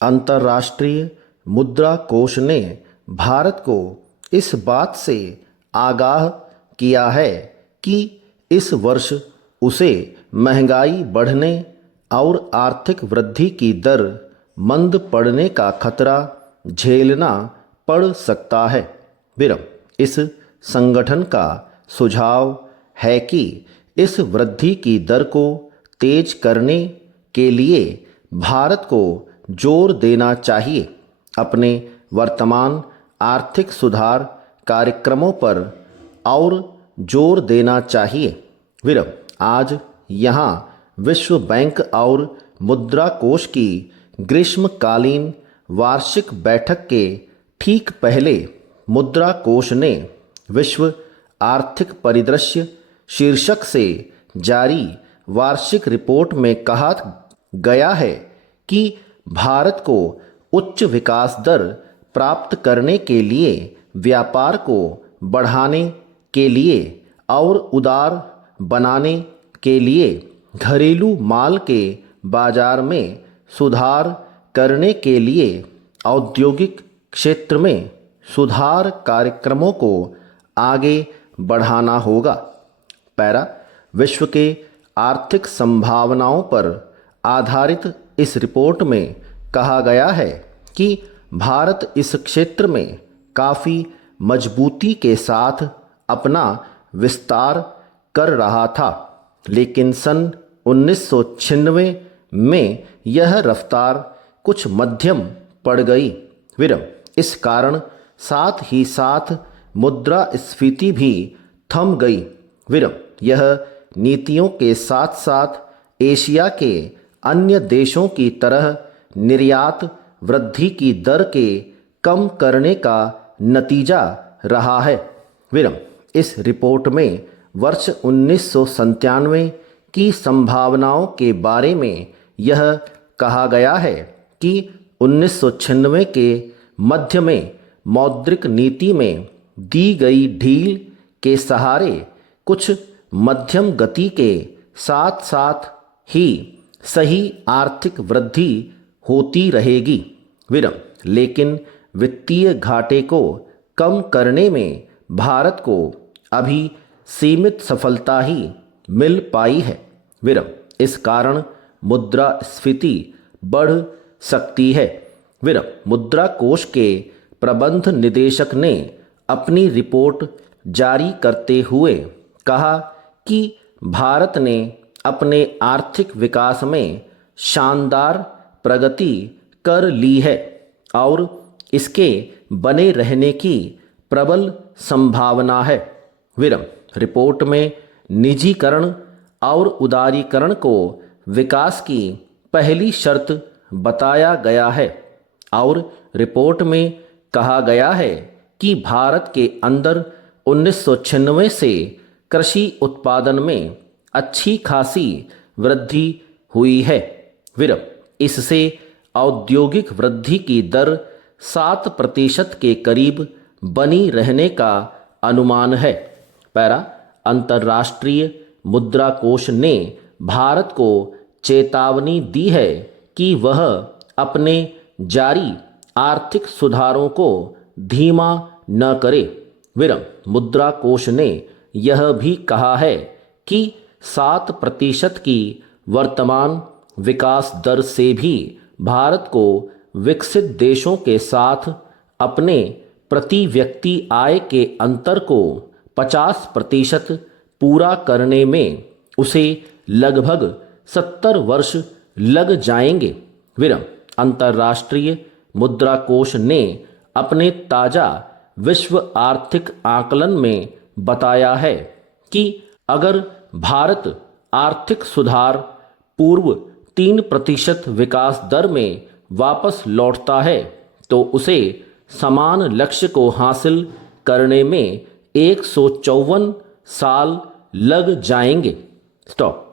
अंतर्राष्ट्रीय मुद्रा कोष ने भारत को इस बात से आगाह किया है कि इस वर्ष उसे महंगाई बढ़ने और आर्थिक वृद्धि की दर मंद पड़ने का खतरा झेलना पड़ सकता है। इस संगठन का सुझाव है कि इस वृद्धि की दर को तेज करने के लिए भारत को जोर देना चाहिए, अपने वर्तमान आर्थिक सुधार कार्यक्रमों पर और जोर देना चाहिए। आज यहाँ विश्व बैंक और मुद्रा कोष की ग्रीष्मकालीन वार्षिक बैठक के ठीक पहले मुद्रा कोष ने विश्व आर्थिक परिदृश्य शीर्षक से जारी वार्षिक रिपोर्ट में कहा गया है कि भारत को उच्च विकास दर प्राप्त करने के लिए व्यापार को बढ़ाने के लिए और उदार बनाने के लिए घरेलू माल के बाजार में सुधार करने के लिए औद्योगिक क्षेत्र में सुधार कार्यक्रमों को आगे बढ़ाना होगा। विश्व के आर्थिक संभावनाओं पर आधारित इस रिपोर्ट में कहा गया है कि भारत इस क्षेत्र में काफ़ी मजबूती के साथ अपना विस्तार कर रहा था, लेकिन सन 1996 में यह रफ्तार कुछ मध्यम पड़ गई। इस कारण साथ ही साथ मुद्रास्फीति भी थम गई। यह नीतियों के साथ साथ एशिया के अन्य देशों की तरह निर्यात वृद्धि की दर के कम करने का नतीजा रहा है। इस रिपोर्ट में वर्ष 1997 की संभावनाओं के बारे में यह कहा गया है कि 1996 के मध्य में मौद्रिक नीति में दी गई ढील के सहारे कुछ मध्यम गति के साथ साथ ही सही आर्थिक वृद्धि होती रहेगी। लेकिन वित्तीय घाटे को कम करने में भारत को अभी सीमित सफलता ही मिल पाई है। इस कारण मुद्रास्फीति बढ़ सकती है। मुद्रा कोष के प्रबंध निदेशक ने अपनी रिपोर्ट जारी करते हुए कहा कि भारत ने अपने आर्थिक विकास में शानदार प्रगति कर ली है और इसके बने रहने की प्रबल संभावना है। रिपोर्ट में निजीकरण और उदारीकरण को विकास की पहली शर्त बताया गया है और रिपोर्ट में कहा गया है कि भारत के अंदर 1996 से कृषि उत्पादन में अच्छी खासी वृद्धि हुई है। इससे औद्योगिक वृद्धि की दर 7% के करीब बनी रहने का अनुमान है। अंतर्राष्ट्रीय मुद्रा कोष ने भारत को चेतावनी दी है कि वह अपने जारी आर्थिक सुधारों को धीमा न करे। मुद्रा कोष ने यह भी कहा है कि 7% की वर्तमान विकास दर से भी भारत को विकसित देशों के साथ अपने प्रति व्यक्ति आय के अंतर को 50% पूरा करने में उसे लगभग 70 वर्ष लग जाएंगे। अंतर्राष्ट्रीय मुद्रा कोष ने अपने ताज़ा विश्व आर्थिक आकलन में बताया है कि अगर भारत आर्थिक सुधार पूर्व 3% विकास दर में वापस लौटता है तो उसे समान लक्ष्य को हासिल करने में 154 साल लग जाएंगे। स्टॉप।